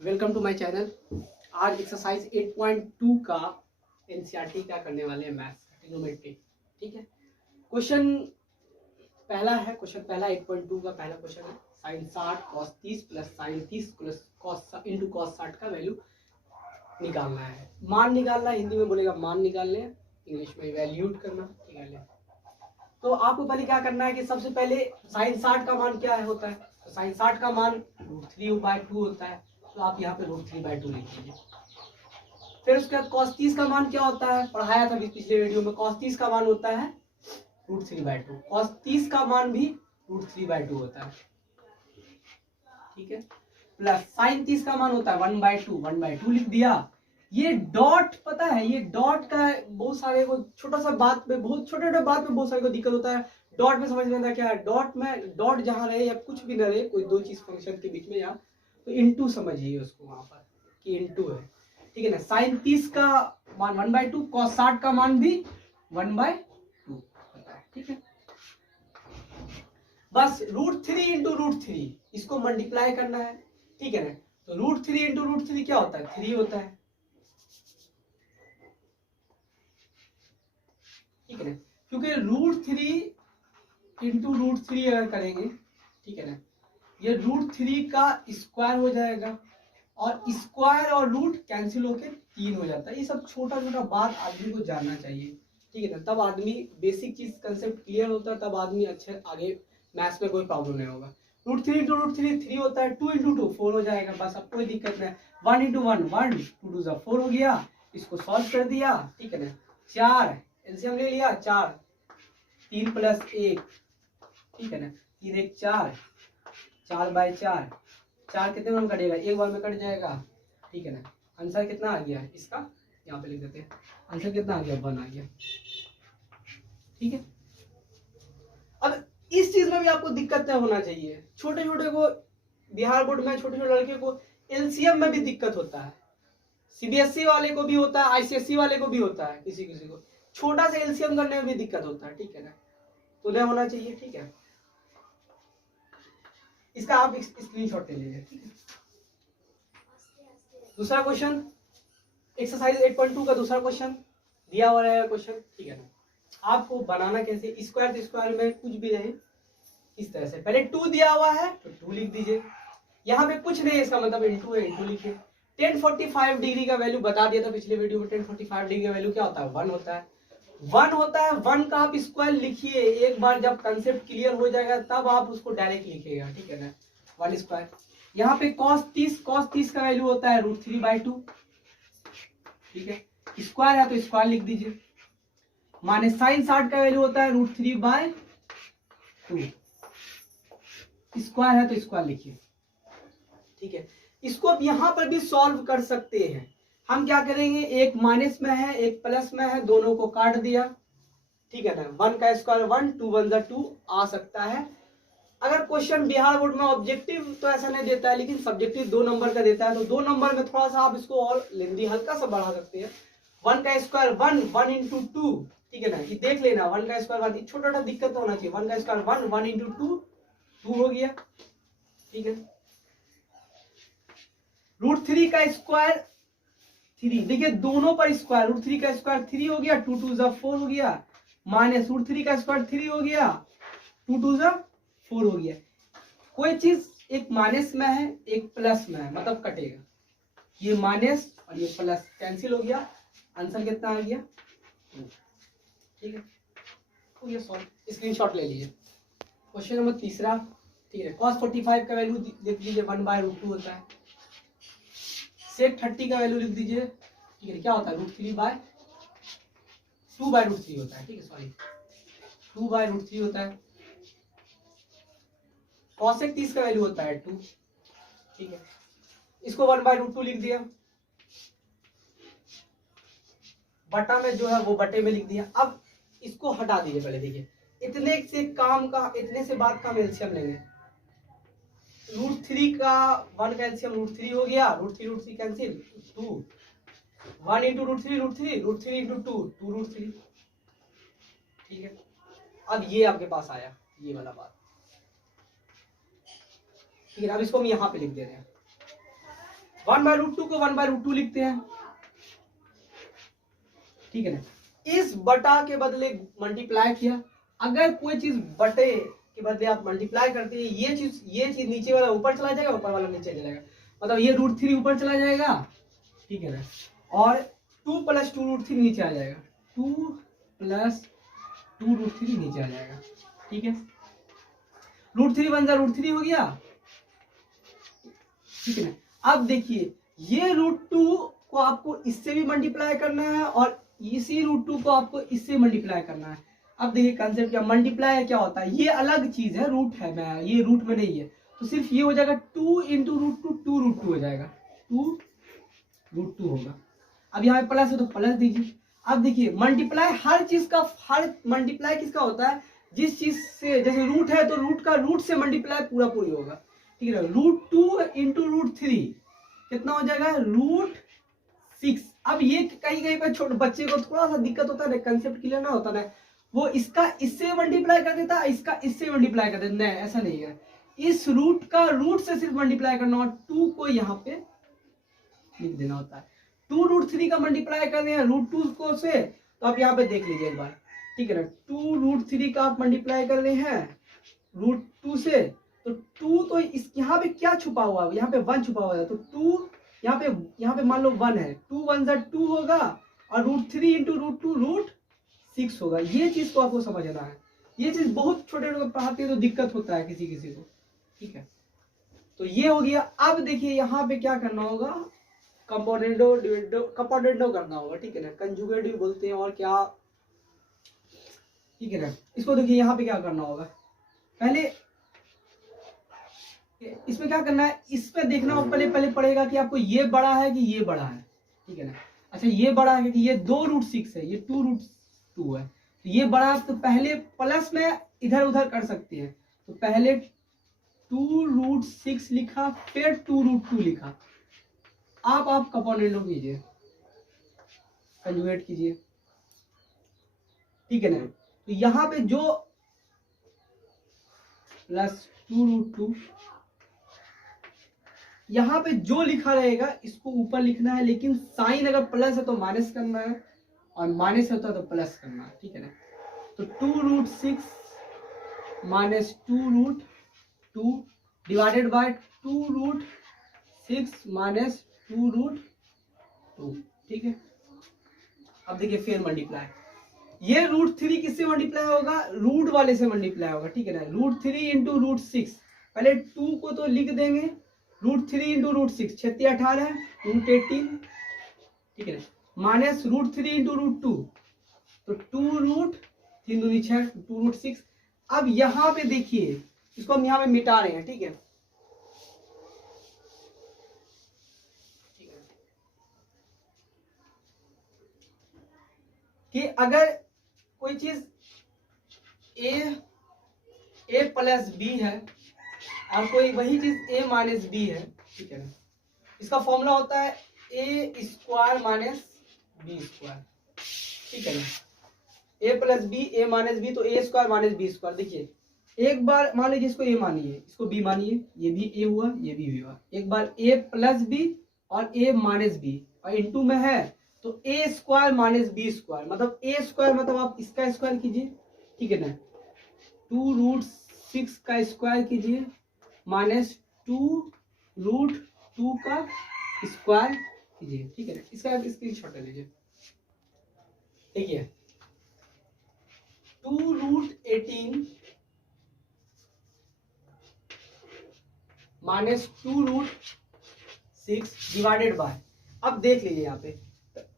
Welcome to my channel. आज exercise 8.2 का NCERT का करने वाले हैं, मैथ्स ट्रिग्नोमेट्री। ठीक है, क्वेश्चन पहला 8.2 का पहला क्वेश्चन है sine 60 cos 30 plus sine 30 plus cos into cos 60 का वैल्यू निकालना है। मान निकालना है, हिंदी में बोलेगा मान निकालने, इंग्लिश में वैल्यूट करना निकालने। तो आपको पहले क्या करना है कि सबसे पहले साइन 60 का मान क्या होता है, तो साइन 60 का मान √3/2 होता है, तो आप यहाँ पे √3/2 लिख दीजिए। फिर उसके बाद cos 30 का मान क्या होता है, पढ़ाया था पिछले वीडियो में। cos 30 का मान होता है √3/2। cos 30 का मान भी √3/2 होता है, ठीक है। प्लस साइन 30 का मान होता है 1/2 लिख दिया। ये डॉट, पता है ये डॉट का बहुत सारे को छोटा सा बात में, बहुत छोटे छोटे बात में बहुत सारे को दिक्कत होता है। डॉट में समझ में आता क्या है, डॉट जहां रहे या कुछ भी न रहे, कोई दो चीज फंक्शन के बीच में, या तो इनटू समझिए उसको वहां पर कि इनटू है, ठीक है ना। साइन 30 का मान 1/2, cos 60 का मान भी 1/2 होता है, ठीक है। बस √3 इंटू √3 इसको मल्टीप्लाई करना है, ठीक है ना। तो √3 इंटू √3 क्या होता है, 3 होता है, ठीक है ना। क्योंकि √3 इंटू √3 अगर करेंगे, ठीक है ना, ये √3 का स्क्वायर हो जाएगा और स्क्वायर और रूट कैंसिल होके 3 हो जाता है। ये सब छोटा छोटा बात आदमी को जानना चाहिए, ठीक है ना। तब आदमी बेसिक चीज कंसेप्ट क्लियर होता है, तब आदमी अच्छे आगे मैथ्स में कोई प्रॉब्लम नहीं होगा। √3 इंटू √3 3 होता है, 2 इंटू 2 4 हो जाएगा, बस अब कोई दिक्कत नहीं। 1 इंटू 1 1, 2 2 4 हो गया, इसको सॉल्व कर दिया, ठीक है ना। 4 एलसीएम ले लिया, 4 3 प्लस 1, ठीक है ना, 3 1 4, 4/4, 4 कितने बार में कटेगा, एक बार में कट जाएगा, ठीक है ना। आंसर कितना आ गया इसका, यहाँ पे लिख देते हैं, आंसर कितना आ गया, 1 आ गया, ठीक है। अब इस चीज में भी आपको दिक्कत नहीं होना चाहिए। छोटे छोटे को बिहार बोर्ड में छोटे छोटे लड़के को एलसीएम में भी दिक्कत होता है, सीबीएसई वाले को भी होता है, आईसीएसई वाले को भी होता है, किसी किसी को छोटा सा एलसीएम करने में भी दिक्कत होता है, ठीक है ना। तो नहीं होना चाहिए, ठीक है। इसका आप स्क्रीनशॉट ले लीजिए, ठीक है। दूसरा क्वेश्चन एक्सरसाइज 8.2 का दूसरा क्वेश्चन दिया हुआ रहेगा क्वेश्चन, ठीक है ना। आपको बनाना कैसे, स्क्वायर तो स्क्वायर में कुछ भी रहे इस तरह से, पहले 2 दिया हुआ है तो 2 लिख दीजिए, यहाँ पे कुछ नहीं है, इसका मतलब इंटू है, इंटू लिखिए। 1045 डिग्री का वैल्यू बता दिया था पिछले वीडियो में। 1045 डिग्री का वैल्यू क्या होता है, 1 होता है। 1 होता है, 1 का आप स्क्वायर लिखिए, एक बार जब कंसेप्ट क्लियर हो जाएगा तब आप उसको डायरेक्ट लिखिएगा, ठीक है ना। 1 स्क्वायर, यहाँ पे cos 30 का वैल्यू होता है √3/2, ठीक है। स्क्वायर है तो स्क्वायर लिख दीजिए, माने साइन 60 का वैल्यू होता है √3/2, स्क्वायर है तो स्क्वायर लिखिए, ठीक है। इसको अब यहां पर भी सॉल्व कर सकते हैं। हम क्या करेंगे, एक माइनस में है एक प्लस में है, दोनों को काट दिया, ठीक है ना। 1 का स्क्वायर 1, 2 1 2 आ सकता है। अगर क्वेश्चन बिहार बोर्ड में ऑब्जेक्टिव तो ऐसा नहीं देता है, लेकिन सब्जेक्टिव 2 नंबर का देता है, तो 2 नंबर में थोड़ा सा आप इसको और लेंदी हल्का सा बढ़ा सकते हैं। 1 का स्क्वायर 1, 1 इंटू 2, ठीक है ना, ये देख लेना। 1 का स्क्वायर 1, छोटा छोटा दिक्कत होना चाहिए। 1 का स्क्वायर 1, 1 इंटू 2 2 हो गया, ठीक है। √3 का स्क्वायर 3, देखिए दोनों पर स्क्वायर, √3 का स्क्वायर 3 हो गया, 2 2 4 हो गया, माइनस √3 का स्क्वायर 3 हो गया, 2 2 4 हो गया। कोई चीज एक माइनस में है एक प्लस में है, मतलब कटेगा, ये माइनस और ये प्लस कैंसिल हो गया, आंसर कितना आ गया, ठीक है। तो ये सॉल्व, स्क्रीनशॉट ले लीजिए। क्वेश्चन नंबर तीसरा, ठीक है। cos 45 का वैल्यू देख लीजिए, 1/√2 होता है। sec 30 का वैल्यू लिख दीजिए, ठीक है, क्या होता है, √2/√3 होता है, ठीक है, सॉरी 2/√3 होता है। cosec 30 का वैल्यू होता है 2, ठीक है। इसको 1/√2 लिख दिया, बटा में जो है वो बटे में लिख दिया। अब इसको हटा दीजिए पहले, देखिए इतने से बात का हम एलसीएम लेंगे। √3 का 1 का एलसीएम √3 हो गया, √3 कैंसिल, 2, 1 इंटू √3 इंटू 2 2√3, ठीक है। अब ये आपके पास आया, ये वाला बात, ठीक है। अब इसको हम यहाँ पे लिख दे रहे हैं, 1/√2 को 1/√2 लिखते हैं, ठीक है ना। इस बटा के बदले मल्टीप्लाई किया, अगर कोई चीज बटे के बदले आप मल्टीप्लाई करते हैं, ये चीज नीचे वाला ऊपर चला जाएगा, ऊपर वाला नीचे चला जाएगा, मतलब ये √3 ऊपर चला जाएगा, ठीक है ना, और 2 + 2 √3 नीचे आ जाएगा, 2 + 2 √3 नीचे आ जाएगा, ठीक है। √3 बन जाए √3 हो गया, ठीक है ना। अब देखिए ये √2 को आपको इससे भी मल्टीप्लाई करना है और इसी √2 को आपको इससे मल्टीप्लाई करना है। अब देखिए कंसेप्ट क्या, मल्टीप्लाई क्या होता है, ये अलग चीज है, रूट है, मैं ये रूट में नहीं है, तो सिर्फ ये हो जाएगा 2 × √2, 2 √2 हो जाएगा, 2 √2 होगा। अब यहाँ पे प्लस है तो प्लस दीजिए। अब देखिए मल्टीप्लाई हर चीज का, हर मल्टीप्लाई किसका होता है, जिस चीज से, जैसे रूट है तो रूट का रूट से मल्टीप्लाई पूरा पूरी होगा, ठीक है। √2 × √3 कितना हो जाएगा, √6। अब ये कहीं कहीं पर छोटे बच्चे को थोड़ा सा दिक्कत होता है, कंसेप्ट क्लियर ना होता है, वो इसका इससे मल्टीप्लाई कर देता, इसका इससे मल्टीप्लाई कर देता, नहीं ऐसा नहीं है, इस रूट का रूट से सिर्फ मल्टीप्लाई करना और 2 को यहाँ पे लिख देना होता है। 2 √3 का मल्टीप्लाई कर रहे हैं √2 को से, तो आप यहाँ पे देख लीजिए एक बार, ठीक है ना। 2 √3 का आप मल्टीप्लाई कर रहे हैं √2 से, तो 2 तो इस यहाँ पे क्या छुपा हुआ है, यहाँ पे 1 छुपा हुआ है, तो 2 यहाँ पे मान लो 1 है, 2 × 1 = 2 होगा और √3 × √2 √6 होगा। ये चीज को आपको समझना है, ये चीज बहुत छोटे लोग पढ़ाते हैं तो दिक्कत होता है किसी किसी को, ठीक है। तो ये हो गया। अब देखिए यहाँ पे क्या करना होगा, कंपोनेंडो करना होगा, ठीक है ना, कंजुगेट भी बोलते हैं और क्या, ठीक है ना। इसको देखिए यहाँ पे क्या करना होगा, पहले इसमें क्या करना है, इस पे देखना हो, पहले पड़ेगा कि आपको ये बड़ा है कि ये बड़ा है, ठीक है ना। अच्छा ये बड़ा है कि ये 2 √6 है, ये 2 √2 है, तो ये बड़ा है, तो पहले प्लस में इधर उधर कर सकते हैं, तो पहले 2 √6 लिखा, फिर 2 √2 लिखा। आप कंपोनेंट कीजिए, कंजुगेट कीजिए, ठीक है ना। तो यहाँ पे जो प्लस 2 √2, यहाँ पे जो लिखा रहेगा इसको ऊपर लिखना है, लेकिन साइन अगर प्लस है तो माइनस करना है और माइनस होता है तो प्लस करना है, ठीक है ना। तो 2 √6 - 2 √2 डिवाइडेड बाय 2 √6 - 2 √2, ठीक है। अब देखिए फिर मल्टीप्लाई, ये √3 किससे मल्टीप्लाई होगा, रूट वाले से मल्टीप्लाई होगा, ठीक है ना। √3 × √6, पहले 2 को तो लिख देंगे, √3 × √6 6 × 18 √18, ठीक है, माइनस √3 × √2, तो 2 √3 दूनी 6, 2 √6। अब यहाँ पे देखिए इसको हम यहाँ पे मिटा रहे हैं, ठीक है, कि अगर कोई चीज a + b है और कोई वही चीज a - b है, ठीक है ना, इसका फॉर्मूला होता है a² - b², ठीक है ना। a + b, a - b, तो a² - b²। देखिए एक बार मान लीजिए इसको a मानिए, इसको b मानिए, ये भी a हुआ, ये भी b हुआ, एक बार a + b और a - b और इनटू में है, तो a² - b², मतलब a² मतलब आप इसका स्क्वायर कीजिए, ठीक है ना, 2 √6 का स्क्वायर कीजिए माइनस 2 √2 का स्क्वायर कीजिए, ठीक है ना। इसका स्क्रीनशॉट ले लीजिए, देखिए 2 √18 - 2 √6 डिवाइडेड बाय, अब देख लीजिए यहाँ पे,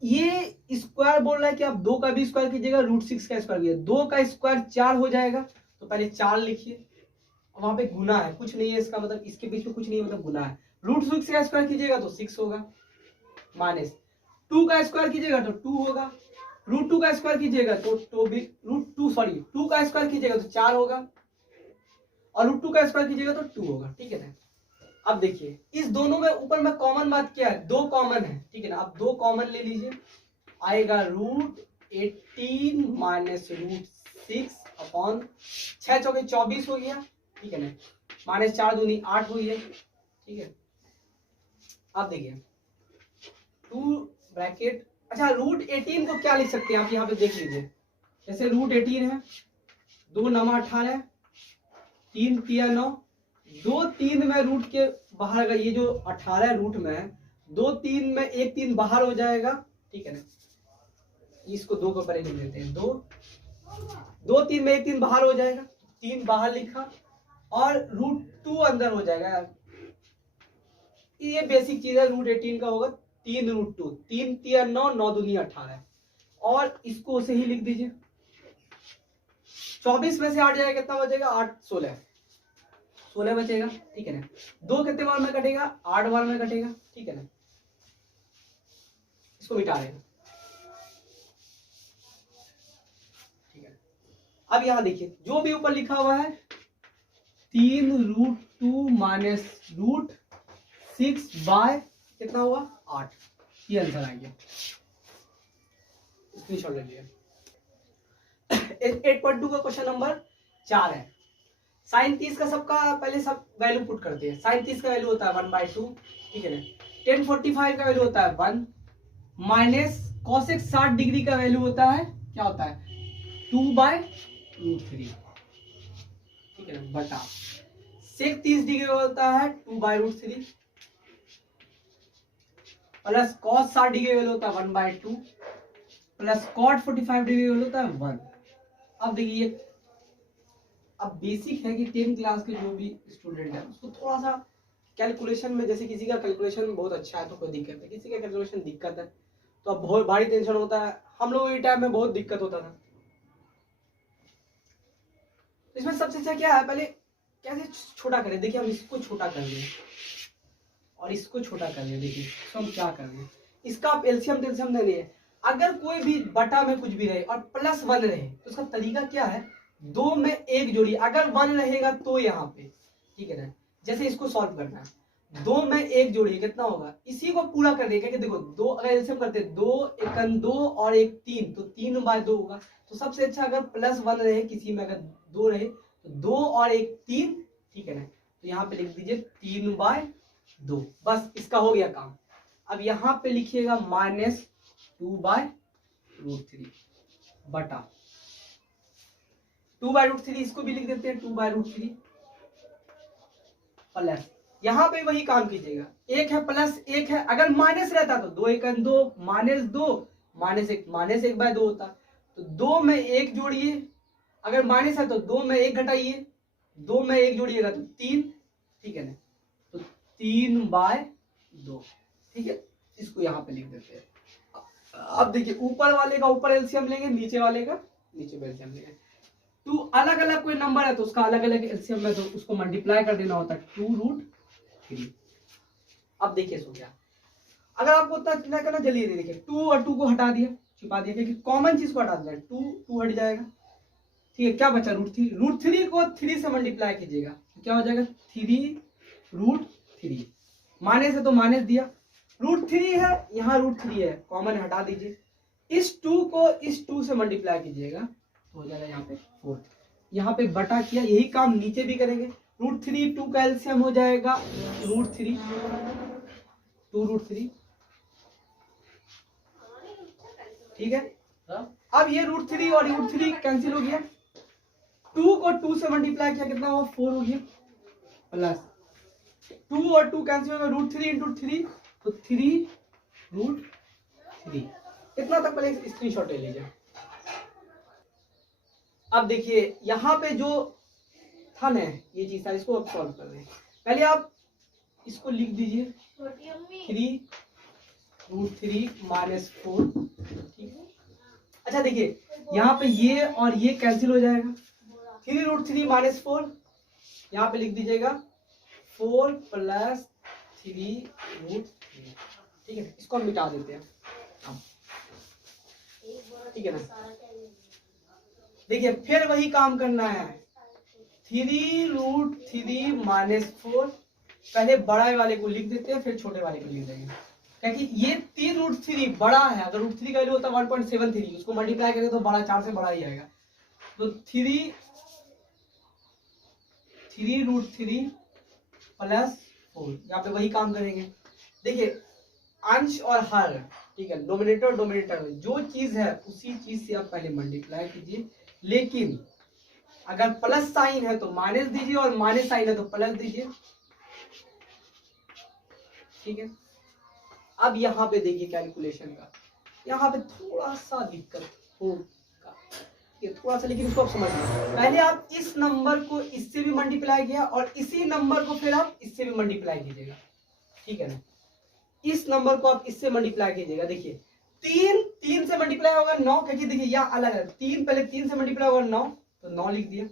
ये स्क्वायर बोल रहा है कि आप 2 का भी स्क्वायर कीजिएगा, √6 का स्क्वायर कीजिएगा, 2 का स्क्वायर 4 हो जाएगा, तो पहले 4 लिखिए, वहां पे गुना है, कुछ नहीं है, इसका मतलब इसके बीच में कुछ नहीं है, मतलब गुना है। √6 का स्क्वायर कीजिएगा तो 6 होगा, माइनस 2 का स्क्वायर कीजिएगा तो 2 होगा, √2 का स्क्वायर कीजिएगा तो भी √2 का स्क्वायर कीजिएगा तो 4 होगा और √2 का स्क्वायर कीजिएगा तो 2 होगा, ठीक है ना। अब देखिए इस दोनों में ऊपर में कॉमन बात क्या है, 2 कॉमन है, ठीक है ना। आप 2 कॉमन ले लीजिए, आएगा √18 - √6 अपॉन 6 चौके 24 हो गया, ठीक है ना, -4 दूनी 8 हो गया, ठीक है। आप देखिए 2 ब्रैकेट, अच्छा रूट 18 को क्या लिख सकते हैं आप यहाँ पे देख लीजिए, जैसे रूट 18 है, 2 9 18, 3 3 9, 2 3 में रूट के बाहर, अगर ये जो 18 रूट में है, 2 3 में एक 3 बाहर हो जाएगा, ठीक है ना, इसको 2 को पहले लिख देते हैं, 2 3 में एक 3 बाहर हो जाएगा, 3 बाहर लिखा, और रूट 2 अंदर हो जाएगा। ये बेसिक चीज है, रूट 18 का होगा 3 रूट 2, 3 3 9, 9 दूनी 18, और इसको उसे ही लिख दीजिए। 24 में से 8 जाएगा, कितना बचेगा, 8 16 16 बचेगा, ठीक है ना। 2 कितने बार में कटेगा, 8 बार में कटेगा, ठीक है ना। इसको मिटा देगा, ठीक है। अब यहां देखिए जो भी ऊपर लिखा हुआ है 3 रूट 2 माइनस रूट 6 बाय कितना हुआ 8, ये आंसर आ गया। स्क्रीनशॉट ले लिया। 8.2 का क्वेश्चन नंबर 4 है। साइन 30 का सबका पहले सब वैल्यू पुट करते हैं। साइन 30 का वैल्यू होता है 1/2, ठीक है ना। tan 45 का वैल्यू होता है 1 माइनस cosec 60 डिग्री का वैल्यू होता है, क्या होता है 2/√3, ठीक है ना, बटा sec 30 डिग्री होता है 2/√3 प्लस cos 60 डिग्री वैल्यू होता है 1/2 प्लस cot 45 डिग्री वैल्यू होता है 1। अब देखिए, अब बेसिक है कि 10 क्लास के जो भी स्टूडेंट है उसको थोड़ा सा कैलकुलेशन में, जैसे किसी का कैलकुलेशन बहुत अच्छा है तो कोई दिक्कत है, किसी का कैलकुलेशन दिक्कत है तो अब बहुत भारी टेंशन होता है। हम लोगों के टाइम में बहुत दिक्कत होता था। इसमें सबसे अच्छा क्या है, पहले कैसे छोटा करें। देखिए हम इसको छोटा कर लें और इसको छोटा कर लें। देखिए तो हम क्या कर रहे हैं, इसका आप एलसीएम टेल्सियम ले लिए। अगर कोई भी बटा में कुछ भी रहे और प्लस 1 रहे तो उसका तरीका क्या है, 2 में 1 जोड़िए। अगर 1 रहेगा तो यहाँ पे, ठीक है ना, जैसे इसको सॉल्व करना है 2 में 1 जोड़िए, कितना होगा, इसी को पूरा कर देगा। कि देखो 2 अगर एलसीएम करते 2 1 2 और 1 3 तो 3/2 होगा। तो सबसे अच्छा अगर प्लस 1 रहे किसी में, अगर 2 रहे तो 2 और 1 3, ठीक है ना। तो यहाँ पे लिख दीजिए 3/2, बस इसका हो गया काम। अब यहाँ पे लिखिएगा -2/√3 बटा 2/√3, इसको भी लिख देते हैं 2/√3 प्लस, यहाँ पे वही काम कीजिएगा, एक है प्लस एक है, अगर माइनस रहता तो 2 1 2 -2 -1/2 होता। तो 2 में 1 जोड़िए, अगर माइनस है तो 2 में 1 घटाइए, 2 में 1 जोड़िएगा तो 3, ठीक है ना। तो 3/2, ठीक है, इसको यहाँ पे लिख देते हैं। अब देखिए ऊपर वाले का ऊपर एलसीएम लेंगे, नीचे वाले का नीचे एलसीएम लेंगे। टू अलग अलग कोई नंबर है तो उसका अलग अलग एलसीएम में तो उसको मल्टीप्लाई कर देना होता है 2√3। अब देखिए सो गया। अगर आपको उतना करना जल्दी देखिए 2 और 2 को हटा दिया, छिपा दिया, क्योंकि कॉमन चीज को हटा दिया, 2 हट जाएगा, ठीक है। क्या बचा √3, √3 को 3 से मल्टीप्लाई कीजिएगा तो क्या हो जाएगा 3√3, माइनस है तो माइनस दिया, √3 है यहाँ √3 है, कॉमन हटा दीजिए। इस 2 को इस 2 से मल्टीप्लाई कीजिएगा तो हो जाएगा यहाँ पे 4, यहाँ पे बटा किया, यही काम नीचे भी करेंगे। √3 2 का एलसीएम हो जाएगा √3 2√3, ठीक है। अब ये √3 और √3 कैंसिल हो गया, 2 को 2 से मल्टीप्लाई किया कितना हुआ 4 हो गया, प्लस 2 और 2 कैंसिल हो गया, √3 × 3 तो 3√3। इतना तक पहले स्क्रीनशॉट ले लीजिए। अब देखिए यहाँ पे जो था ना ये चीज था, इसको अब सॉल्व कर रहे हैं। पहले आप इसको लिख दीजिए 3√3 -4, ठीक है। अच्छा देखिए यहाँ पे ये और ये कैंसिल हो जाएगा, 3√3 -4, यहाँ पे लिख दीजिएगा 4 + 3√3, ठीक है। इसको हम मिटा देते हैं, ठीक है ना। देखिए फिर वही काम करना है, 3√3 -4, पहले बड़ा वाले को लिख देते हैं फिर छोटे वाले को लिख देंगे, क्योंकि ये 3√3 बड़ा है। अगर √3 का वैल्यू होता 1.73, उसको मल्टीप्लाई करें तो बड़ा 4 से बड़ा ही आएगा। तो 3√3 + 4, यहाँ पे वही काम करेंगे। देखिए अंश और हर, ठीक है, डोमिनेटर डोमिनेटर में जो चीज है उसी चीज से आप पहले मल्टीप्लाई कीजिए, लेकिन अगर प्लस साइन है तो माइनस दीजिए और माइनस साइन है तो प्लस दीजिए, ठीक है। अब यहाँ पे देखिए कैलकुलेशन का, यहाँ पे थोड़ा सा दिक्कत होगा, ये थोड़ा सा, लेकिन इसको आप समझ लीजिए। पहले आप इस नंबर को इससे भी मल्टीप्लाई किया और इसी नंबर को फिर आप इससे भी मल्टीप्लाई कीजिएगा, ठीक है ना। इस नंबर को आप इससे मल्टीप्लाई कीजिएगा। देखिए तीन से मल्टीप्लाई होगा 9, क्योंकि देखिए यहाँ अलग है, पहले 3 से मल्टीप्लाई होगा 9, तो 9 लिख दिया।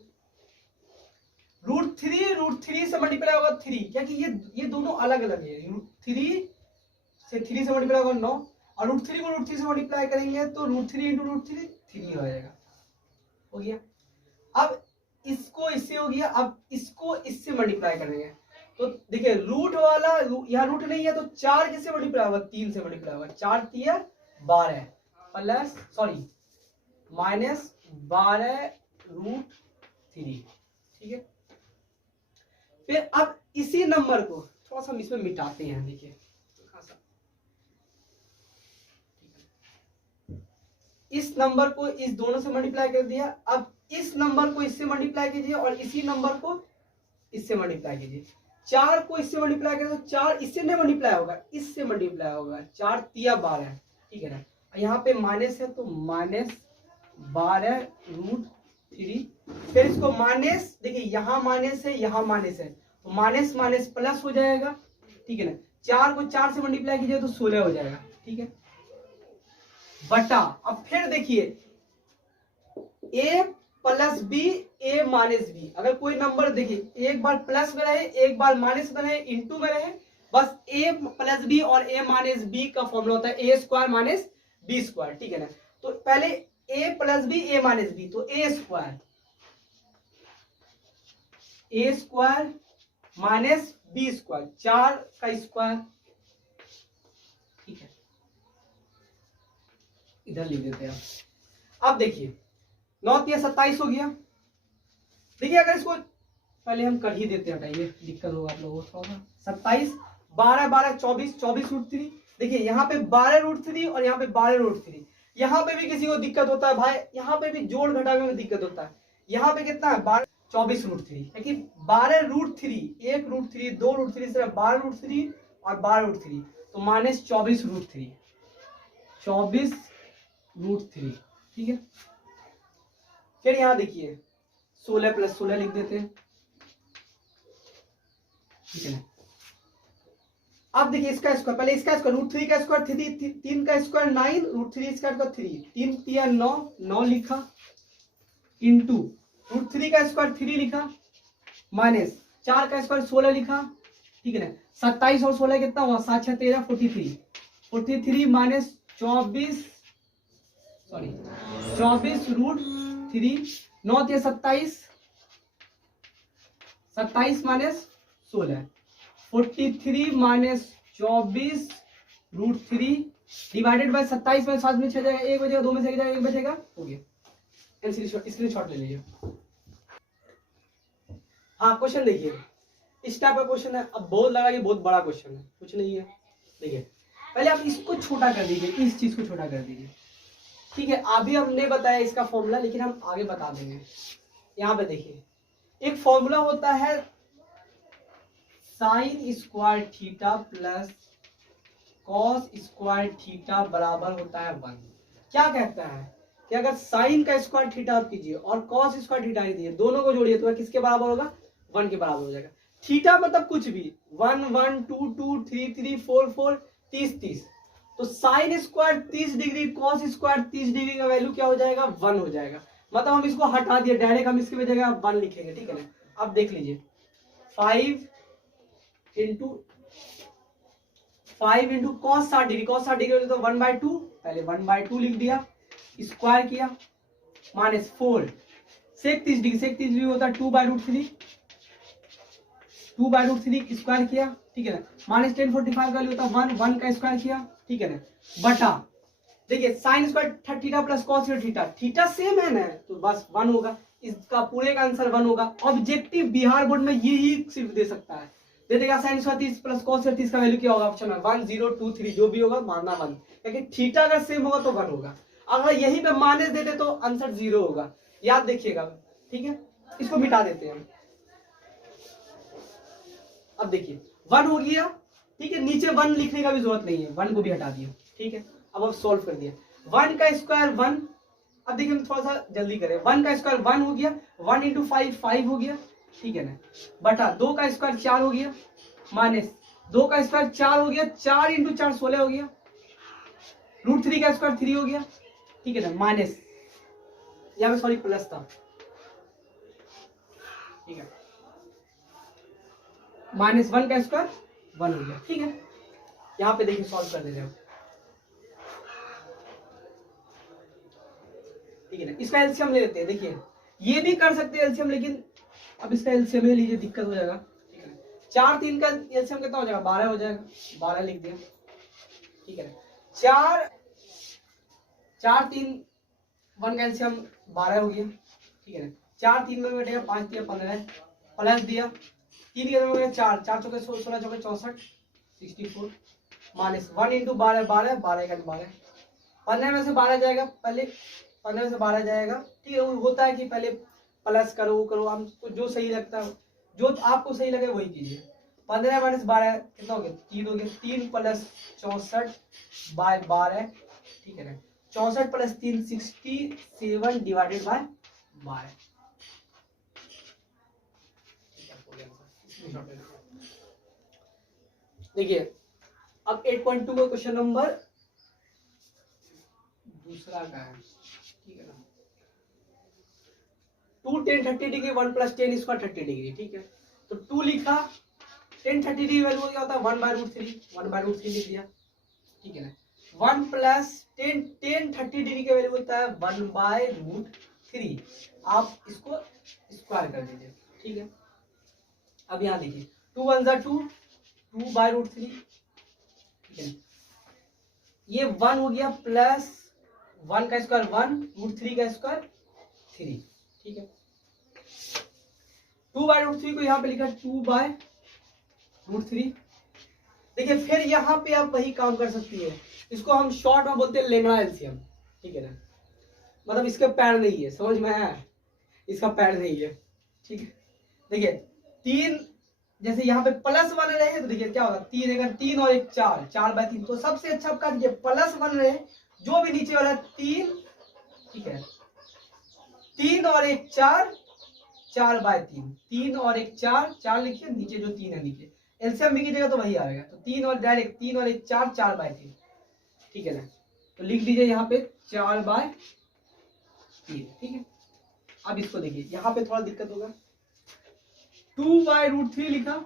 रूट थ्री से मल्टीप्लाई होगा 3, क्योंकि ये दोनों अलग अलग है। √3 से 3 से मल्टीप्लाई होगा 9, और √3 को √3 से मल्टीप्लाई करेंगे तो √3 × √3 3 हो जाएगा, हो गया। अब इसको इससे हो गया, अब इसको इससे मल्टीप्लाई करेंगे तो देखिए रूट वाला यहाँ रूट नहीं है तो 4 किससे मल्टीप्लाई होगा, 3 से मल्टीप्लाई होगा। 4 × 12 प्लस -12 √3, ठीक है। फिर अब इसी नंबर को थोड़ा सा हम इसमें मिटाते हैं, देखिए इस नंबर को इस दोनों से मल्टीप्लाई कर दिया। अब इस नंबर को इससे मल्टीप्लाई कीजिए और इसी नंबर को इससे मल्टीप्लाई कीजिए। 4 को इससे मल्टीप्लाई करें तो 4 इससे नहीं मल्टीप्लाई होगा, इससे मल्टीप्लाई होगा। 4 × 12, ठीक है ना। यहाँ पे माइनस है तो -12 √3, फिर इसको माइनस, देखिए यहाँ माइनस है यहाँ माइनस है तो माइनस माइनस प्लस हो जाएगा, ठीक है ना। 4 को 4 से मल्टीप्लाई कीजिए तो 16 हो जाएगा, ठीक है, बटा। अब फिर देखिए a + b a - b, अगर कोई नंबर देखिए एक बार प्लस में रहे एक बार माइनस में रहे इंटू में रहे, बस a + b और a - b का फॉर्मूला होता है a² - b², ठीक है ना। तो पहले a + b a - b, तो a² - b², 4 का स्क्वायर, ठीक है, इधर लिख देते हैं। अब देखिए 9 × 27 हो गया। देखिए अगर इसको पहले हम कर ही देते हैं, हटाइए दिक्कत होगा आप लोगों को थोड़ा। 27 12 12 24 24 √3। देखिए यहाँ पे 12 √3 और यहाँ पे 12 √3। यहाँ पे भी किसी को दिक्कत होता है भाई, यहाँ पे भी जोड़ घटाने में दिक्कत होता है। यहाँ पे कितना है 12 24 √3, क्योंकि 12 √3 1 √3 2 √3 सिर्फ 12 √3 और 12 √3, तो -24 √3, 24 √3, ठीक है। फिर यहाँ देखिए 16 + 16 लिख देते हैं, ठीक है ना। अब देखिए इसका स्क्वायर, पहले इसका स्क्वायर √3 का स्क्वायर 3 का स्क्वायर 9 √3 स्क्वायर का 3, 3 × 9 9 लिखा, इंटू √3 का स्क्वायर 3 लिखा, माइनस 4 का स्क्वायर 16 लिखा, ठीक है ना। 27 और 16 कितना हुआ 7 6 13 43 43 minus 24 √3, 9 × 27 27 minus 16, 43 minus 24 √3 divided by 27 में 7 में 6 जाएगा, 1 बचेगा, 2 में से 1 जाएगा, 1 बचेगा, हो गया। स्क्रीनशॉट ले लीजिए। हाँ क्वेश्चन देखिए, इस टाइप का क्वेश्चन है। अब बहुत लगा कि बहुत बड़ा क्वेश्चन है, कुछ नहीं है। देखिए पहले आप इसको छोटा कर दीजिए, इस चीज को छोटा कर दीजिए, ठीक है। अभी हमने बताया इसका फॉर्मूला, लेकिन हम आगे बता देंगे। यहाँ पे देखिए एक फॉर्मूला होता है sin² theta plus cos² theta बराबर होता है 1। क्या कहता है कि अगर साइन का स्क्वायर थीटा आप कीजिए और cos² थीटा दीजिए, दोनों को जोड़िए तो किसके बराबर होगा 1 के बराबर हो जाएगा। थीटा मतलब कुछ भी 1 1 2 2 3 3 4 4 30 30, तो sine square 30 degree cos square 30 degree का वैल्यू क्या हो जाएगा 1 हो जाएगा। मतलब हम इसको हटा दिए, डायरेक्ट हम इसकी जगह 1 लिखेंगे, ठीक है ना। अब देख लीजिए 5 × cos 60 डिग्री, cos 60 डिग्री तो 1/2, पहले 1/2 लिख दिया, स्क्वायर किया, minus 4 sec 30 degree, sec 30 degree होता है 2/√3, 2/√3 स्क्वायर किया, ठीक है ना। माइनस 1045 का वैल्यू होता है 1, 1 का स्क्वायर किया, ठीक है ना, बटा। देखिए sine square theta plus cos theta, theta same है ना, तो बस 1 होगा। इसका पूरे का आंसर 1 होगा। ऑब्जेक्टिव बिहार बोर्ड में यही सिर्फ दे सकता है, दे देगा sine square 30 plus cos square 30 का वैल्यू क्या होगा ऑप्शन में 1 0 2 3 जो भी होगा मानना 1, क्योंकि थीटा अगर सेम होगा तो 1 होगा। अगर यहीं पे माइनस दे दे तो आंसर 0 होगा, याद देखिएगा। ठीक है, इसको मिटा देते हैं। अब देखिए 1 हो गया, ठीक है, नीचे 1 लिखने का भी जरूरत नहीं है, 1 को भी हटा दिया। ठीक है, अब सॉल्व कर दिया। 1 का स्क्वायर 1, अब देखिए हम थोड़ा सा जल्दी करें। 1 का स्क्वायर 1 हो गया, 1 इंटू 5 5 हो गया, ठीक है ना, बटा 2 का स्क्वायर 4 हो गया, माइनस 2 का स्क्वायर 4 हो गया, 4 इंटू 4 16 हो गया, √3 का स्क्वायर 3 हो गया, ठीक है ना, माइनस यहाँ पे सॉरी प्लस था, ठीक है, -1 का स्क्वायर 1 हो गया। ठीक है, यहाँ पे देखिए सॉल्व कर देते हैं, ठीक है ना। इसका एलसीएम ले लेते हैं। देखिए ये भी कर सकते हैं एलसीएम, लेकिन अब इसका एलसीएम ले लीजिए, दिक्कत हो जाएगा। ठीक है, 4 3 का एलसीएम कितना हो जाएगा 12 हो जाएगा, 12 लिख दिया। ठीक है, 4 4 3 1 का एलसीएम 12 हो गया। ठीक है ना, 4 3 में बैठेगा 5 दिया 15 प्लस दिया 3 के हो गया 4 4 चौके 16 चौके 64 64 माइनस 1 इंटू 12 12 12 का 12 15 में से 12 जाएगा, पहले 15 से 12 जाएगा। ठीक है, होता है कि पहले प्लस करो करो, हमको जो सही लगता है, जो आपको सही लगे वही कीजिए। 15 माइनस 12 कितना हो गया 3 हो गया, 3 प्लस 64 बाय 12, ठीक है ना, 64 प्लस 3 67 डिवाइडेड बाय 12। देखिए अब 8.2 का क्वेश्चन नंबर दूसरा का है, ठीक है ना, 2 10 30 डिग्री 1 प्लस 10 स्क्वायर 30 डिग्री। ठीक है, तो 2 लिखा, 10 30 डिग्री वैल्यू क्या होता है 1/√3 1/√3 लिख दिया। ठीक है ना, 1 प्लस 10 10 30 डिग्री का वैल्यू होता है 1/√3, आप इसको स्क्वायर कर दीजिए। ठीक है, अब यहाँ देखिए 2 1 जा 2 2/√3, ठीक है, ये 1 हो गया प्लस 1 का स्क्वायर 1 √3 का स्क्वायर 3। ठीक है, 2/√3 को यहाँ पे लिखा 2/√3। देखिए फिर यहाँ पे आप वही काम कर सकती है, इसको हम शॉर्ट में बोलते हैं लेंगड़ा एलसीएम। ठीक है ना, मतलब इसके पैर नहीं है, समझ में आया, इसका पैर नहीं है। ठीक है, देखिए 3 जैसे यहाँ पे +1 रहे तो देखिए क्या होगा 3 अगर 3 और 1 4 4/3, तो सबसे अच्छा आपका देखिए +1 रहे, जो भी नीचे वाला 3, ठीक है, 3 और 1 4 4/3, 3 और 1 4 4 लिखिए, नीचे जो 3 है नीचे एलसीएम में कीजिएगा तो वही आएगा, तो 3 और डायरेक्ट 3 और 1 4 4/3। ठीक है ना, तो लिख दीजिए यहाँ पे 4/3। ठीक है, अब इसको देखिए यहाँ पे थोड़ा दिक्कत होगा, 2/√3 लिखा,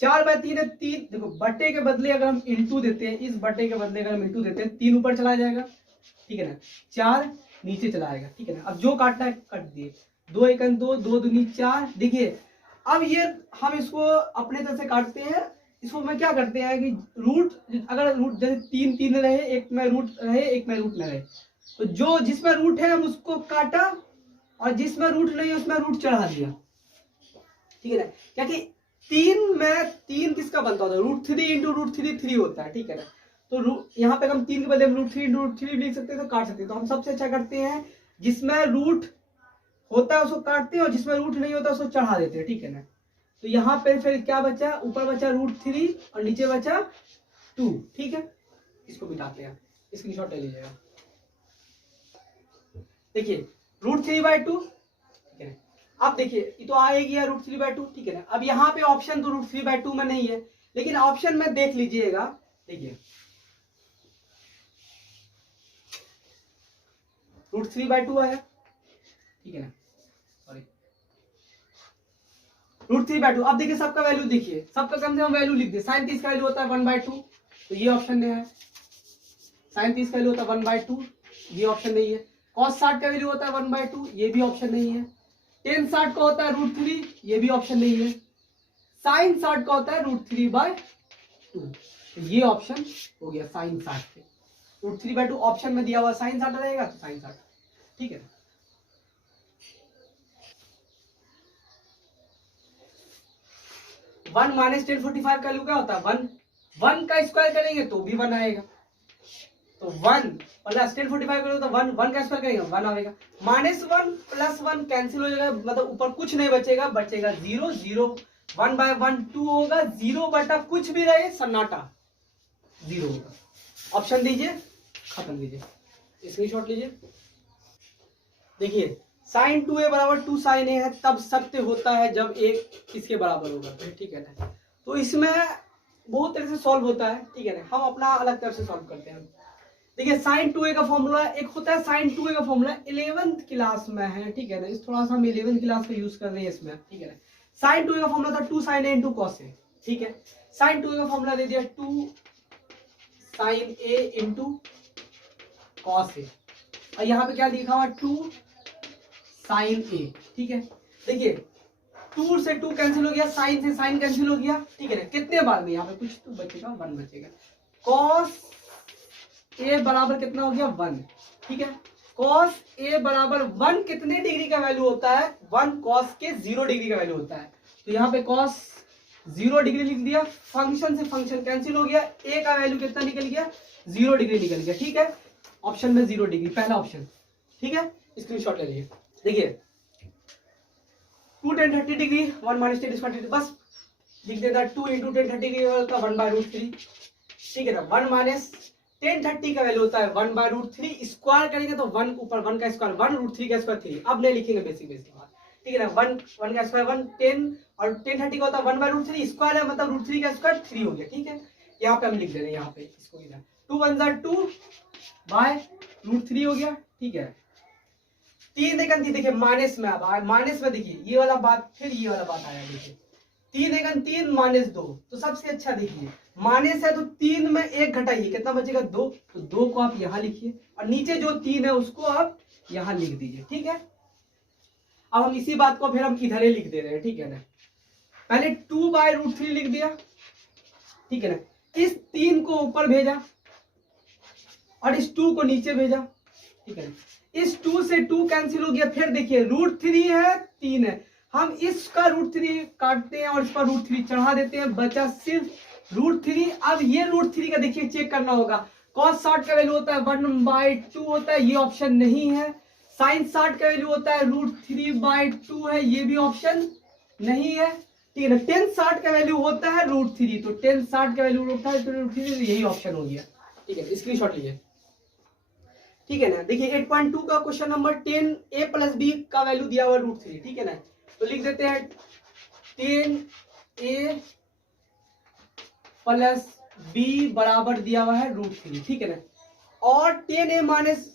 4/3 है, 3 देखो बटे के बदले अगर हम इंटू देते हैं, इस बटे के बदले अगर हम इंटू देते हैं 3 ऊपर चला जाएगा, ठीक है ना, 4 नीचे चला आएगा। ठीक है ना, अब जो काटना है कट दिए, 2 1 2 2 दूनी 4। देखिए अब ये हम इसको अपने तरह से काटते हैं, इसको मैं क्या करते हैं कि रूट, अगर रूट जैसे 3 3 रहे, एक में रूट रहे एक में रूट न रहे, तो जो जिसमें रूट है हम उसको काटा, और जिसमें रूट नहीं है उसमें रूट चढ़ा दिया। ठीक है ना, क्योंकि 3 किसका बनता होता है √3 इंटू √3 3 होता है। ठीक है ना, तो यहाँ पे हम 3 के बदले √3 इंटू √3 लिख सकते हैं, तो काट सकते हैं। तो हम सबसे अच्छा करते हैं जिसमें रूट होता है उसको काटते हैं, और जिसमें रूट नहीं होता उसको चढ़ा देते हैं। ठीक है ना, तो यहाँ पे फिर क्या बचा, ऊपर बचा √3 और नीचे बचा 2। ठीक है, इसको मिटाते हैं, स्क्रीनशॉट ले लीजिएगा। देखिए √3/2, ठीक है, अब देखिए ये तो आएगी √3/2। ठीक है ना, अब यहाँ पे ऑप्शन तो √3/2 में नहीं है, लेकिन ऑप्शन में देख लीजिएगा। देखिए √3/2 आया, ठीक है ना, सॉरी √3/2। अब देखिए सबका वैल्यू, देखिए सबका कम से कम वैल्यू लिख दे। sin 30 का वैल्यू होता है 1/2, तो ये ऑप्शन में है। sin 30 का वैल्यू होता है 1/2, ये ऑप्शन नहीं है। cos 60 का वैल्यू होता है 1/2, ये भी ऑप्शन नहीं है। tan 60 का होता है √3, ये भी ऑप्शन नहीं है। sin 60 का होता है √3/2, तो ये ऑप्शन हो गया sin 60 के। √3/2 ऑप्शन में दिया हुआ sin 60 रहेगा, तो sin 60। ठीक है, 1 माइनस 1045 का वैल्यू क्या होता है 1, 1 का स्क्वायर करेंगे तो भी 1 आएगा, तो 1 प्लस 1045 करोगे तो 1, 1 का स्क्वायर करेंगे 1 आएगा, -1 प्लस 1 कैंसिल हो जाएगा, मतलब ऊपर कुछ नहीं बचेगा, बचेगा 0, 0 1 बाय 1 2 होगा, 0 बटा कुछ भी रहे सन्नाटा 0 होगा। ऑप्शन दीजिए, खत्म कीजिए, स्क्रीनशॉट लीजिए। देखिए साइन 2a बराबर 2 साइन a है, तब सत्य होता है जब एक इसके बराबर होगा, ठीक है ना। तो इसमें बहुत तरह से सॉल्व होता है, ठीक है ना, हम अपना अलग तरह से सॉल्व करते हैं। देखिए साइन 2a का फॉर्मूला एक होता है, साइन 2a का फॉर्मूला 11th क्लास में है, ठीक है ना, इस थोड़ा सा हम 11th क्लास का यूज कर रहे हैं इसमें, ठीक है ना। साइन 2a का फॉर्मूला था 2 sine a into cos a, ठीक है। साइन 2a का फॉर्मूला दे दिया 2 sine a into cos a, और यहाँ पे क्या लिखा हुआ 2 साइन a, ठीक है। देखिए 2 से 2 कैंसिल हो गया, साइन से साइन कैंसिल हो गया, ठीक है ना। कितने बार में यहाँ पे कुछ तो बचेगा, 1 बचेगा। कॉस a बराबर कितना हो गया 1, ठीक है। कॉस a बराबर 1 कितने डिग्री का वैल्यू होता है 1 कॉस के 0 डिग्री का वैल्यू होता है, तो यहाँ पे कॉस 0 डिग्री लिख दिया, फंक्शन से फंक्शन कैंसिल हो गया, a का वैल्यू कितना निकल गया 0 डिग्री निकल गया, ठीक है। ऑप्शन में 0 डिग्री पहला ऑप्शन, ठीक है, स्क्रीनशॉट ले लीजिए। देखिए 2 10 30 डिग्री 1 माइनस 10 स्क्वायर डिग्री, बस लिख देता 2 इंटू 10 30 डिग्री का 1/√3, ठीक है ना। 1 माइनस 10 30 का वैल्यू होता है 1/√3, स्क्वायर करेंगे तो 1 ऊपर 1 का स्क्वायर 1√3 का स्क्वायर 3, अब नहीं लिखेंगे बेसिक बात, ठीक है ना। 1 का स्क्वायर 1 10 और 10 30 का होता है 1/√3, स्क्वायर है मतलब √3 का स्क्वायर 3 हो गया, ठीक है। यहाँ पे हम लिख दे रहे हैं, यहाँ पे इसको इधर 2 1 जा 2 बाय √3 हो गया, ठीक है। 3 एकन 3, देखिए माइनस में, अब माइनस में देखिए ये वाला बात, फिर ये वाला बात आया, देखिए 3 एकन 3 माइनस 2, तो सबसे अच्छा देखिए माइनस है तो 3 में 1 घटाइए, कितना बचेगा 2, तो 2 को आप यहाँ लिखिए और नीचे जो 3 है उसको आप यहाँ लिख दीजिए, ठीक है। अब हम इसी बात को फिर हम इधर ही लिख दे रहे हैं, ठीक है ना। पहले 2/√3 लिख दिया, ठीक है ना। इस 3 को ऊपर भेजा और इस 2 को नीचे भेजा, ठीक है। इस 2 से 2 कैंसिल हो गया, फिर देखिए √3 है 3 है, हम इसका √3 काटते हैं और इस पर √3 चढ़ा देते हैं, बचा सिर्फ √3। अब ये √3 का देखिए चेक करना होगा, cos 60 का वैल्यू होता है 1/2 होता है, ये ऑप्शन नहीं है। sin 60 का वैल्यू होता है √3/2 है, ये भी ऑप्शन नहीं है, ठीक है। tan 60 का वैल्यू होता है √3, तो tan 60 का वैल्यू होता है √3, यही ऑप्शन हो गया, ठीक है। स्क्रीनशॉट लीजिए, ठीक है ना। देखिए 8.2 का question number 10a plus b का वैल्यू दिया हुआ √3, ठीक है ना। तो लिख देते हैं 10a प्लस b बराबर दिया हुआ है √3, ठीक है ना। और 10a माइनस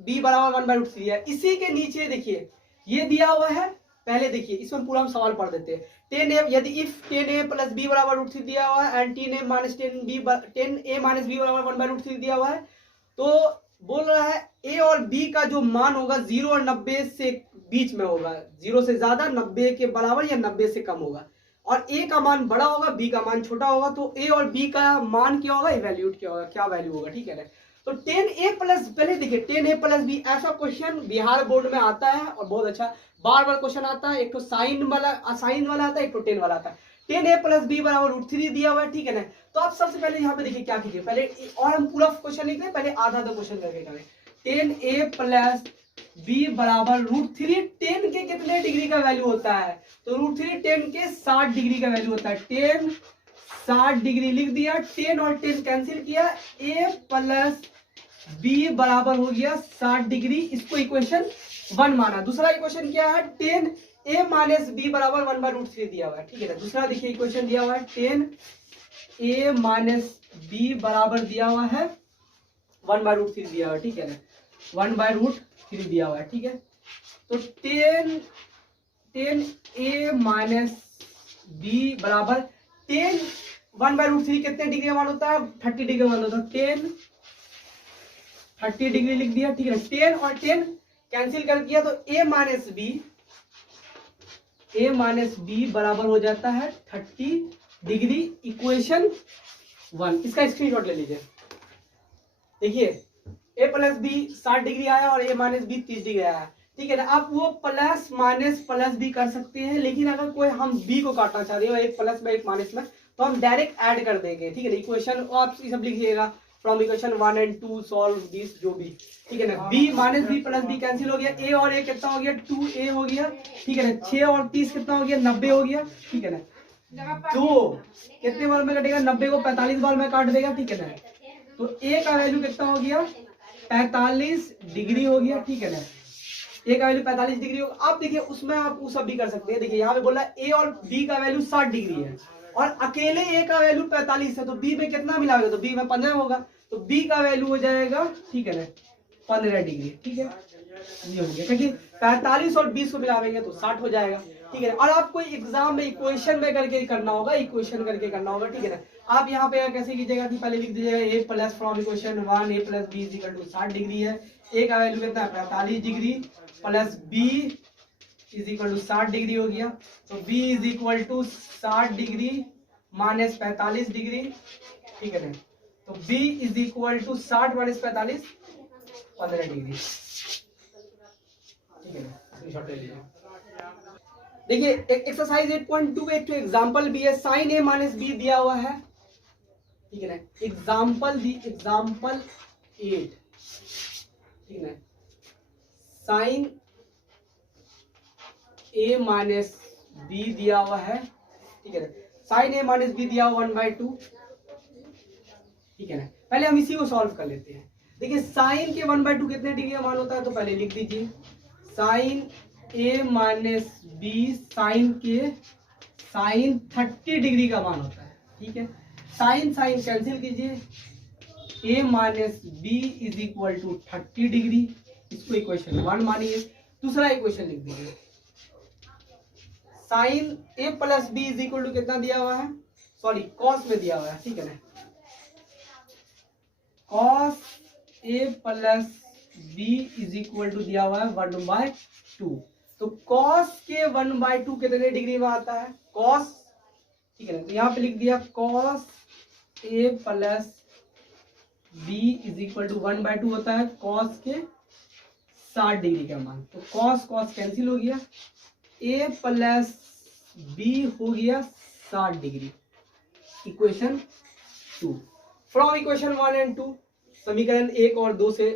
b बराबर 1/√3 है। इसी के नीचे देखिए ये दिया हुआ है, पहले देखिए इसमें पूरा हम सवाल पढ़ देते हैं। 10a यदि इफ 10a प्लस b बराबर √3 दिया हुआ है and 10a minus 10a minus b बराबर 1/√3 दिया हुआ है, तो बोल रहा है a और b का जो मान होगा 0 और 90 से बीच में होगा, 0 से ज्यादा 90 के बराबर या 90 से कम होगा, और a का मान बड़ा होगा b का मान छोटा होगा, तो a और b का मान क्या होगा, इवैल्यूएट क्या होगा, क्या वैल्यू होगा, ठीक है ना। तो 10a प्लस, पहले देखिए 10a प्लस b, ऐसा क्वेश्चन बिहार बोर्ड में आता है और बहुत अच्छा बार बार क्वेश्चन आता है। एक तो साइन वाला आता है, एक तो 10 वाला आता है। 10a प्लस b बराबर √3 दिया हुआ है, ठीक है ना। तो आप सबसे पहले यहाँ पे देखिए क्या कीजिए, पहले और हम पूरा क्वेश्चन लिख रहे हैं, पहले आधा क्वेश्चन करके करें। 10a प्लस b बराबर √3, 10 के कितने डिग्री का वैल्यू होता है, तो √3 10 के 60 डिग्री का वैल्यू होता है, 10 60 डिग्री लिख दिया, 10 और 10 कैंसिल किया, a प्लस b बराबर हो गया 60 डिग्री, इसको इक्वेशन 1 माना। दूसरा इक्वेशन क्या है, 10a माइनस b बराबर 1/√3 दिया हुआ है, ठीक है ना। दूसरा देखिए इक्वेशन दिया हुआ है 10a माइनस b बराबर दिया हुआ है 1/√3 दिया हुआ है, ठीक है ना, 1/√3 दिया हुआ है, ठीक है। तो 10a माइनस b बराबर 10 1/√3 कितने डिग्री का मान होता है, 30 डिग्री का मान होता है, 10 30 डिग्री लिख दिया, ठीक है। 10 और 10 कैंसिल कर दिया, तो a माइनस b बराबर हो जाता है 30 डिग्री, इक्वेशन 1। इसका स्क्रीनशॉट ले लीजिए। देखिए a प्लस b 60 डिग्री आया और a माइनस b 30 डिग्री आया, ठीक है ना। आप वो प्लस माइनस प्लस भी कर सकते हैं, लेकिन अगर कोई हम बी को काटना चाह रहे हो एक प्लस में एक माइनस में, तो हम डायरेक्ट ऐड कर देंगे, ठीक है ना। इक्वेशन आप ये सब लिखिएगा, from equation 1 and 2 solve this, जो भी, ठीक है ना। B minus B plus B cancel हो गया, ए और ए कितना हो गया 2a हो गया, ठीक है ना। 6 और 30 कितना हो गया 90 हो गया, ठीक है ना। 2 कितने बार में कटेगा 90 को 45 बार में काट देगा, ठीक है ना। तो a का वैल्यू कितना हो गया 45 डिग्री हो गया, ठीक है ना। ए का वैल्यू 45 डिग्री होगा। आप देखिए उसमें आप वो सब भी कर सकते हैं, देखिए यहाँ पे बोला ए और बी का वैल्यू 60 डिग्री है और अकेले ए का वैल्यू 45 है, तो बी में कितना मिलाओगे, तो बी में 15 होगा, तो बी का वैल्यू हो जाएगा, ठीक है ना 15 डिग्री, ठीक है। ये हो गया, क्योंकि 45 और 20 को मिलावेंगे तो 60 हो जाएगा, ठीक है ना। और आपको एग्जाम में इक्वेशन में करके करना होगा, इक्वेशन करके करना होगा, ठीक है ना। आप यहाँ पे कैसे कीजिएगा कि पहले लिख दीजिएगा A plus from equation 1 A plus B is equal to 60 degree है, ए का वैल्यू कितना है 45 degree plus B is equal to 60 degree हो गया, तो B is equal to 60 degree minus 45 degree, ठीक है ना। तो B is equal to 60 minus 45 15 degree, ठीक है ना। स्क्रीनशॉट ले लीजिए। देखिए एक्सरसाइज 8.2 एक तो एग्जांपल भी है, साइन ए माइनस बी दिया हुआ है, ठीक है ना। एग्जांपल 8, ठीक है ना। साइन ए माइनस बी दिया हुआ है, ठीक है ना। साइन ए माइनस बी दिया हुआ 1/2, ठीक है ना। पहले हम इसी को सॉल्व कर लेते हैं। देखिए साइन के 1/2 कितने डिग्री का मान होता है, तो पहले लिख दीजिए साइन ए माइनस बी साइन के साइन 30 डिग्री का मान होता है, ठीक है। साइन साइन कैंसिल कीजिए, A minus B is equal to 30 degree, इसको इक्वेशन 1 मानिए। दूसरा इक्वेशन लिख दीजिए, sine A plus B is equal to कितना दिया हुआ है, सॉरी कॉस में दिया हुआ है, ठीक है ना। Cos A plus B is equal to दिया हुआ है 1/2, तो कॉस के 1/2 कितने डिग्री में आता है कॉस, ठीक है ना। तो यहाँ पे लिख दिया cos A plus B is equal to 1/2 होता है कॉस के 60 डिग्री का मान, तो कॉस कॉस कैंसिल हो गया, ए प्लस बी हो गया 60 degree, equation 2। From equation 1 and 2 समीकरण 1 और 2 से,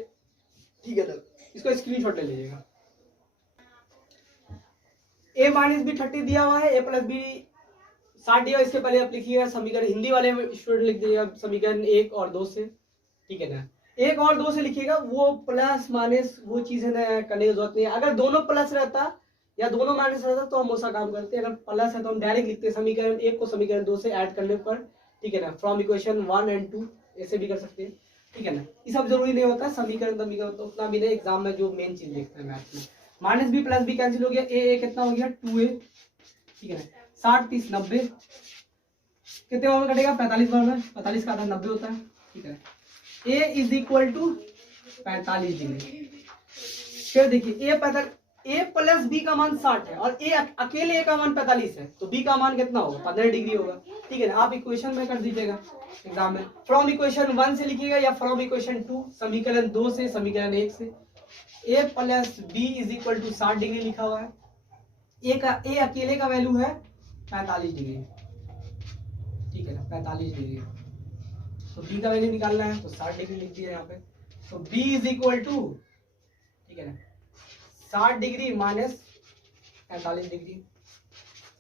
ठीक है ना। इसको स्क्रीनशॉट ले लीजिएगा। ए माइनस बी 30 दिया हुआ है, ए प्लस बी 60 दिया, इसके पहले आप लिखिएगा समीकरण, हिंदी वाले स्टूडेंट लिख दीजिएगा समीकरण 1 और 2 से, ठीक है ना। 1 और 2 से लिखिएगा, वो प्लस माइनस वो चीज है ना करने की जरूरत नहीं है। अगर दोनों प्लस रहता या दोनों माइनस रहता तो हम उसका काम करते हैं, अगर प्लस है तो हम डायरेक्ट लिखते हैं समीकरण 1 को समीकरण 2 से ऐड करने पर, ठीक है ना। फ्रॉम इक्वेशन 1 and 2 ऐसे भी कर सकते हैं, ठीक है ना। ये सब जरूरी नहीं होता समीकरण तो उतना भी नहीं, एग्जाम में जो मेन चीज देखते हैं मैथ में। Minus B plus B cancel हो गया, ए कितना हो गया 2a, ठीक है ना। 60 30 90 कितने बार में कटेगा 45 बार में, 45 का आधा 90 होता है, ठीक है। ए इज इक्वल टू 45 डिग्री। फिर देखिए ए प्लस बी का मान 60 है और ए अकेले ए का मान 45 है, तो बी का मान कितना होगा 15 डिग्री होगा, ठीक है ना। आप इक्वेशन में कर दीजिएगा एग्जाम में, फ्रॉम इक्वेशन 1 से लिखिएगा या फ्रॉम इक्वेशन 2 समीकरण 2 से समीकरण 1 से। A plus B is equal to 60 degree लिखा हुआ है, ए अकेले का वैल्यू है 45 डिग्री, ठीक है ना 45 डिग्री, तो बी का वैल्यू निकालना है तो 60 डिग्री लिख दिया यहाँ पे, तो बी इज इक्वल टू, ठीक है ना 60 डिग्री माइनस 45 डिग्री,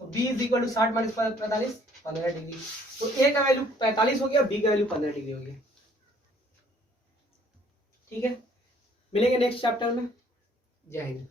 तो B is equal to 60 minus 45 15 degree, तो ए का वैल्यू 45 हो गया, बी का वैल्यू 15 डिग्री हो गया, ठीक है। मिलेंगे नेक्स्ट चैप्टर में, जय हिंद।